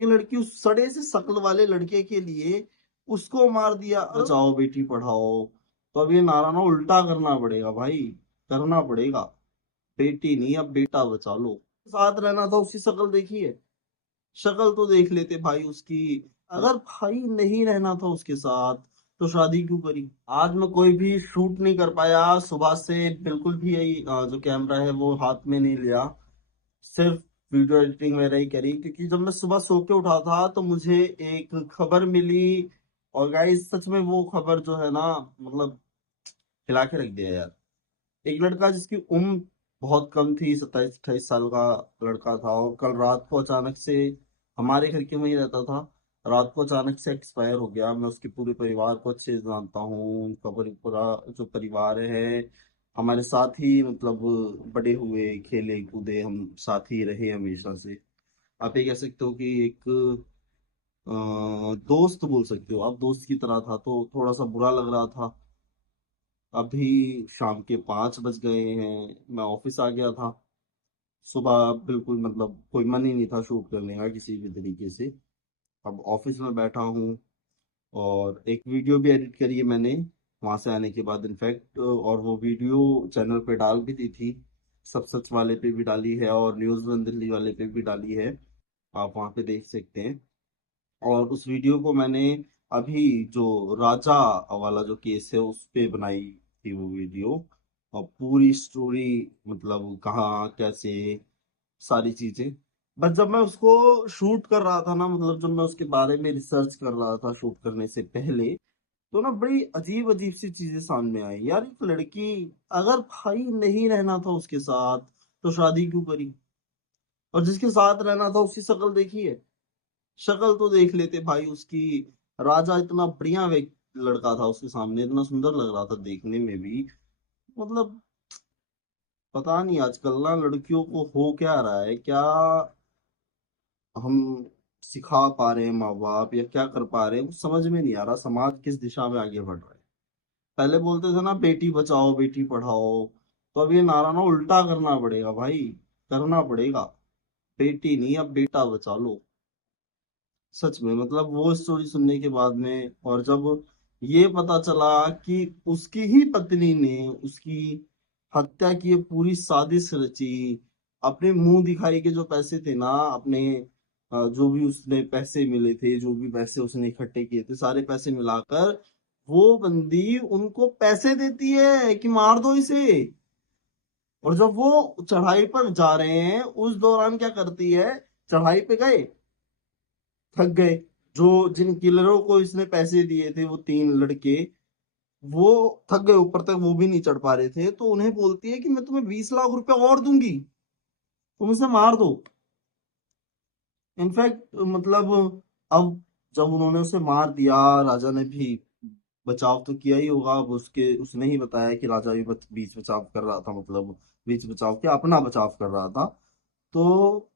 एक लड़की उस सड़े से शक्ल वाले लड़के के लिए उसको मार दिया। बचाओ बेटी पढ़ाओ, तो अब ये नारा ना उल्टा करना पड़ेगा भाई, करना पड़ेगा। बेटी नहीं, अब बेटा बचा लो। साथ रहना था, उसकी शक्ल देखी है, शक्ल तो देख लेते भाई उसकी। अगर भाई नहीं रहना था उसके साथ तो शादी क्यों करी। आज मैं कोई भी शूट नहीं कर पाया सुबह से, बिल्कुल भी यही जो कैमरा है वो हाथ में नहीं लिया, सिर्फ वीडियो एडिटिंग वगैरह ही करी। क्योंकि जब मैं सुबह सो के उठा था तो मुझे एक खबर मिली, और गाइस सच में वो खबर जो है ना, मतलब हिला के रख दिया यार। एक लड़का जिसकी उम्र बहुत कम थी, 27-28 साल का लड़का था, और कल रात को अचानक से, हमारे घर के वहीं रहता था, रात को अचानक से एक्सपायर हो गया। मैं उसके पूरे परिवार को अच्छे से जानता हूँ, उनका पूरा जो परिवार है हमारे साथ ही, मतलब बड़े हुए, खेले कूदे, हम साथ ही रहे हमेशा से। आप ये कह सकते हो कि एक दोस्त बोल सकते हो आप, दोस्त की तरह था। तो थोड़ा सा बुरा लग रहा था। अभी शाम के 5 बज गए हैं, मैं ऑफिस आ गया था। सुबह बिल्कुल मतलब कोई मन ही नहीं था शूट करने का किसी भी तरीके से। अब ऑफिस में बैठा हूँ, और एक वीडियो भी एडिट करी है मैंने वहां से आने के बाद इनफैक्ट, और वो वीडियो चैनल पे डाल भी दी थी। सब सच वाले पे भी डाली है और न्यूज़ वन दिल्ली वाले पे भी डाली है, आप वहां पे देख सकते हैं। और उस वीडियो को मैंने अभी जो राजा वाला जो केस है उस पे बनाई थी वो वीडियो, और पूरी स्टोरी, मतलब कहाँ कैसे, सारी चीजें। बस जब मैं उसको शूट कर रहा था ना, मतलब जब मैं उसके बारे में रिसर्च कर रहा था शूट करने से पहले, तो ना बड़ी अजीब अजीब सी चीजें सामने आई यार। एक लड़की, अगर भाई नहीं रहना था उसके साथ तो शादी क्यों करी। और जिसके साथ रहना था उसकी शक्ल देखी है, शक्ल तो देख लेते भाई उसकी। राजा इतना बढ़िया लड़का था, उसके सामने इतना सुंदर लग रहा था देखने में भी। मतलब पता नहीं आजकल ना लड़कियों को हो क्या रहा है, क्या हम सिखा पा रहे हैं माँ बाप, या क्या कर पा रहे हैं, कुछ समझ में नहीं आ रहा समाज किस दिशा में आगे बढ़ रहा है। पहले बोलते थे ना बेटी बचाओ बेटी पढ़ाओ, तो अब ये नारा ना उल्टा करना पड़ेगा भाई, करना पड़ेगा। बेटी नहीं, अब बेटा बचा लो। सच में मतलब वो स्टोरी सुनने के बाद में, और जब ये पता चला कि उसकी ही पत्नी ने उसकी हत्या की, ये पूरी साजिश रची, अपने मुंह दिखाई के जो पैसे थे ना, अपने जो भी उसने पैसे मिले थे, जो भी पैसे उसने इकट्ठे किए थे, सारे पैसे मिलाकर वो बंदी उनको पैसे देती है कि मार दो इसे। और जब वो चढ़ाई पर जा रहे हैं उस दौरान क्या करती है, चढ़ाई पे गए, थक गए, जो जिन किलरों को इसने पैसे दिए थे वो 3 लड़के, वो थक गए, ऊपर तक वो भी नहीं चढ़ पा रहे थे, तो उन्हें बोलती है कि मैं तुम्हें 20 लाख रुपए और दूंगी, तुम इसे मार दो। इनफैक्ट मतलब अब जब उन्होंने उसे मार दिया, राजा ने भी बचाव तो किया ही होगा। अब उसके उसने ही बताया कि राजा भी बीच बचाव कर रहा था, मतलब बीच बचाव क्या, अपना बचाव कर रहा था। तो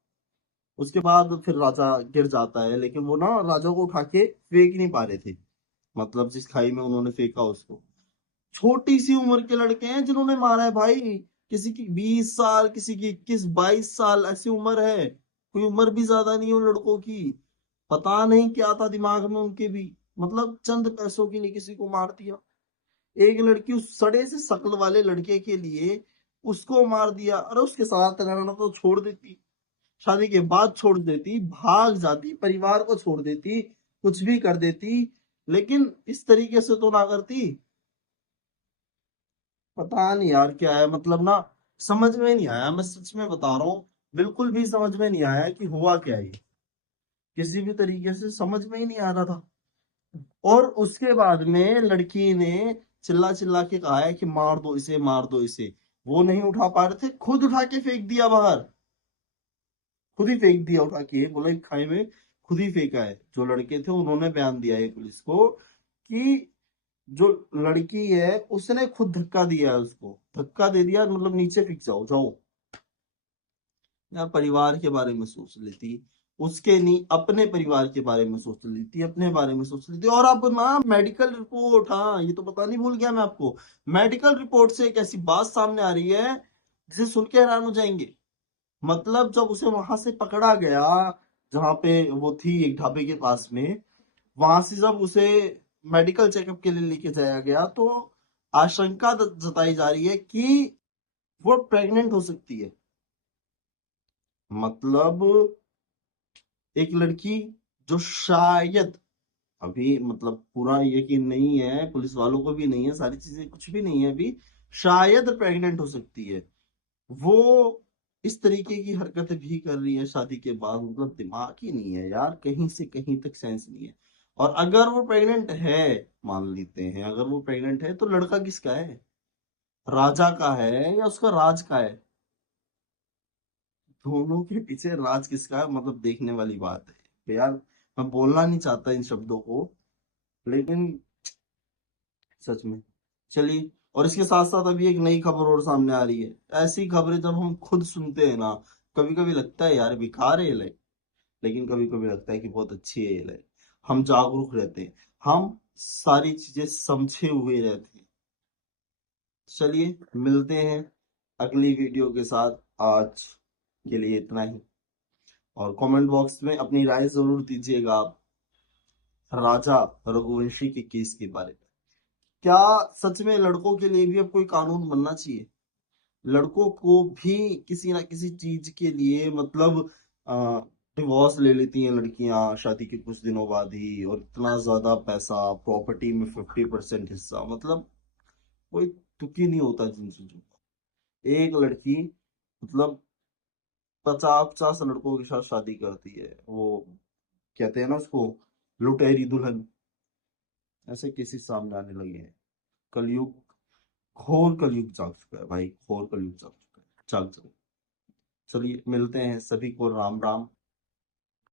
उसके बाद फिर राजा गिर जाता है, लेकिन वो ना राजा को उठा के फेंक नहीं पा रहे थे, मतलब जिस खाई में उन्होंने फेंका उसको। छोटी सी उम्र के लड़के हैं जिन्होंने मारा है भाई। किसी की 20 साल, किसी की 21-22 साल, ऐसी उम्र है। कोई उम्र भी ज्यादा नहीं है उन लड़कों की। पता नहीं क्या था दिमाग में उनके भी, मतलब चंद पैसों के लिए किसी को मार दिया। एक लड़की उस सड़े से शक्ल वाले लड़के के लिए उसको मार दिया। अरे उसके साथ रहना तो छोड़ देती, शादी के बाद छोड़ देती, भाग जाती, परिवार को छोड़ देती, कुछ भी कर देती, लेकिन इस तरीके से तो ना करती। पता नहीं यार क्या है, मतलब ना समझ में नहीं आया, मैं सच में बता रहा हूँ, बिल्कुल भी समझ में नहीं आया कि हुआ क्या है। किसी भी तरीके से समझ में ही नहीं आ रहा था। और उसके बाद में लड़की ने चिल्ला चिल्ला के कहा है कि मार दो इसे, मार दो इसे। वो नहीं उठा पा रहे थे, खुद उठा के फेंक दिया बाहर, खुद ही फेंक दिया उठा के, बोले खाई में खुद ही फेंका है। जो लड़के थे उन्होंने बयान दिया है पुलिस को कि जो लड़की है उसने खुद धक्का दिया है, उसको धक्का दे दिया, मतलब नीचे फेंक जाओ जाओ। यार परिवार के बारे में सोच लेती, उसके नहीं अपने परिवार के बारे में सोच लेती, अपने बारे में सोच लेती। और अब ना मेडिकल रिपोर्ट, हाँ ये तो पता नहीं भूल गया मैं आपको, मेडिकल रिपोर्ट से एक ऐसी बात सामने आ रही है जिसे सुन के हैरान हो जाएंगे। मतलब जब उसे वहां से पकड़ा गया, जहाँ पे वो थी एक ढाबे के पास में, वहां से जब उसे मेडिकल चेकअप के लिए लेके जाया गया तो आशंका जताई जा रही है कि वो प्रेग्नेंट हो सकती है। मतलब एक लड़की जो शायद, अभी मतलब पूरा यकीन नहीं है, पुलिस वालों को भी नहीं है, सारी चीजें कुछ भी नहीं है अभी, शायद प्रेग्नेंट हो सकती है, वो इस तरीके की हरकतें भी कर रही है शादी के बाद। मतलब दिमाग ही नहीं है यार, कहीं से कहीं तक सेंस नहीं है। और अगर वो प्रेग्नेंट है, मान लेते हैं अगर वो प्रेग्नेंट है, तो लड़का किसका है? राजा का है या उसका राज का है? दोनों के पीछे राज किसका है, मतलब देखने वाली बात है। तो यार मैं बोलना नहीं चाहता इन शब्दों को, लेकिन सच में। चलिए, और इसके साथ साथ अभी एक नई खबर और सामने आ रही है। ऐसी खबरें जब हम खुद सुनते हैं ना, कभी कभी लगता है यार बेकार है ये लाइफ, लेकिन कभी कभी लगता है कि बहुत अच्छी है ये लाइफ। हम जागरूक रहते हैं, हम सारी चीजें समझे हुए रहते हैं। चलिए, मिलते हैं अगली वीडियो के साथ। आज के लिए इतना ही। और कमेंट बॉक्स में अपनी राय जरूर दीजिएगा आप राजा रघुवंशी के केस के बारे में। क्या सच में लड़कों के लिए भी अब कोई कानून बनना चाहिए? लड़कों को भी किसी ना किसी चीज के लिए, मतलब डिवोर्स ले लेती हैं लड़कियां शादी के कुछ दिनों बाद ही, और इतना ज्यादा पैसा, प्रॉपर्टी में 50% हिस्सा, मतलब कोई तुक ही नहीं होता जिन चीजों का। एक लड़की मतलब 50-50 लड़कों के साथ शादी करती है, वो कहते हैं ना उसको, लुटेरी दुल्हन। ऐसे केसेस सामने आने लगे हैं। कलयुग, घोर कलयुग जाग चुका है भाई, घोर कलयुग जाग चुका है, जाग चुका है। चलिए, मिलते हैं, सभी को राम राम।